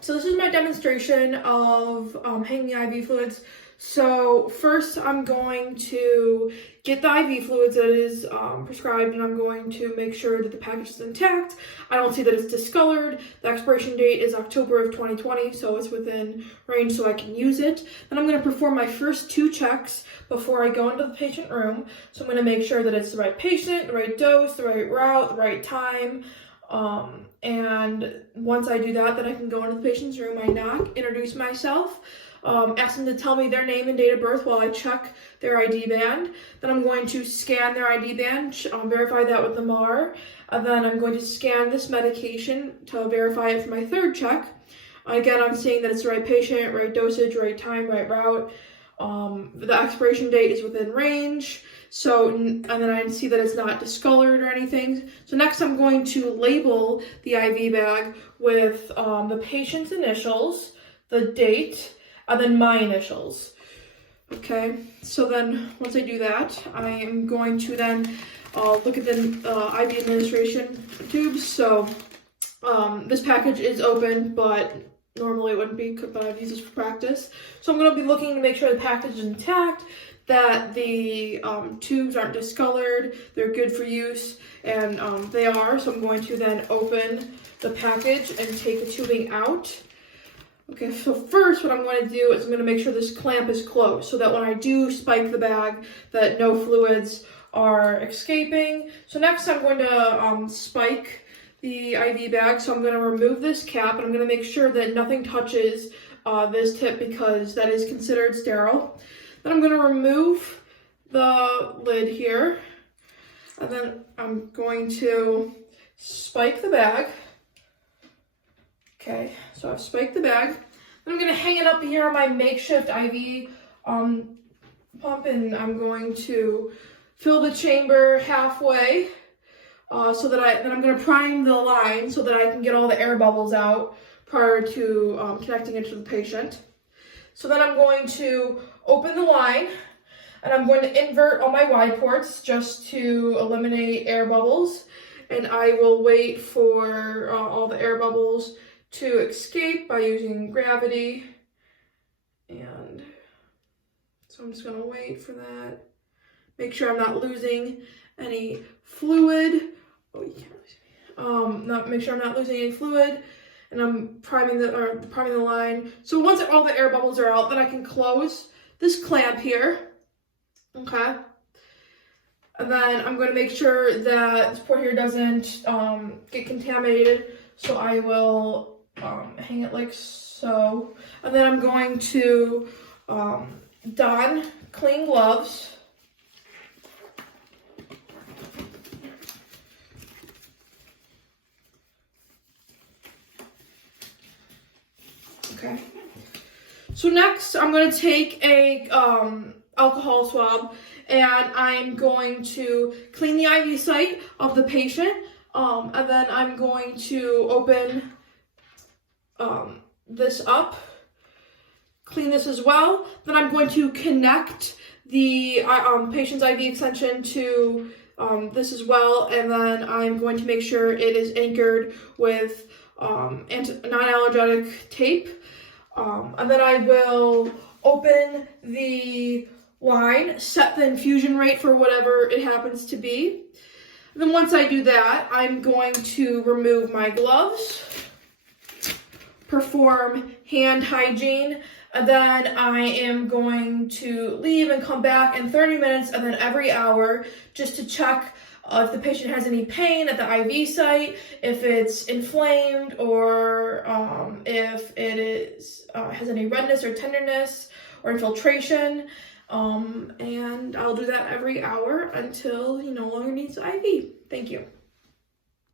so this is my demonstration of hanging the IV fluids. So first I'm going to get the IV fluids that is prescribed, and I'm going to make sure that the package is intact. I don't see that it's discolored. The expiration date is October of 2020, so it's within range so I can use it. Then I'm going to perform my first 2 checks before I go into the patient room. So I'm going to make sure that it's the right patient, the right dose, the right route, the right time. And once I do that, then I can go into the patient's room. I knock, introduce myself, ask them to tell me their name and date of birth while I check their ID band. Then I'm going to scan their ID band, verify that with the MAR. And then I'm going to scan this medication to verify it for my 3rd check. Again, I'm seeing that it's the right patient, right dosage, right time, right route. The expiration date is within range. So, and then I see that it's not discolored or anything. So next I'm going to label the IV bag with the patient's initials, the date, and then my initials. Okay, so then once I do that, I am going to then look at the IV administration tubes. So this package is open, but normally it wouldn't be, but I've used this for practice. So I'm going to be looking to make sure the package is intact, that the tubes aren't discolored, they're good for use, and they are. So I'm going to then open the package and take the tubing out. Okay, so first what I'm going to do is I'm going to make sure this clamp is closed so that when I do spike the bag, that no fluids are escaping. So next I'm going to spike the IV bag. So I'm going to remove this cap, and I'm going to make sure that nothing touches this tip because that is considered sterile. Then I'm going to remove the lid here, and then I'm going to spike the bag. Okay, so I've spiked the bag. Then I'm going to hang it up here on my makeshift IV pump, and I'm going to fill the chamber halfway so that then I'm going to prime the line so that I can get all the air bubbles out prior to connecting it to the patient. So then I'm going to open the line, and I'm going to invert all my wide ports just to eliminate air bubbles, and I will wait for all the air bubbles to escape by using gravity. And so I'm just going to wait for that. Make sure I'm not losing any fluid. Oh, you can't lose make sure I'm not losing any fluid. And I'm priming the line. So once all the air bubbles are out, then I can close this clamp here. Okay. And then I'm going to make sure that this port here doesn't get contaminated. So I will hang it like so. And then I'm going to don clean gloves. Okay. So next, I'm going to take a alcohol swab, and I'm going to clean the IV site of the patient, and then I'm going to open this up, clean this as well. Then I'm going to connect the patient's IV extension to this as well, and then I'm going to make sure it is anchored with non-allergenic tape. And then I will open the line, set the infusion rate for whatever it happens to be. And then once I do that, I'm going to remove my gloves, perform hand hygiene, and then I am going to leave and come back in 30 minutes and then every hour just to check if the patient has any pain at the IV site, if it's inflamed, or if it is has any redness or tenderness or infiltration. And I'll do that every hour until he no longer needs the IV. Thank you.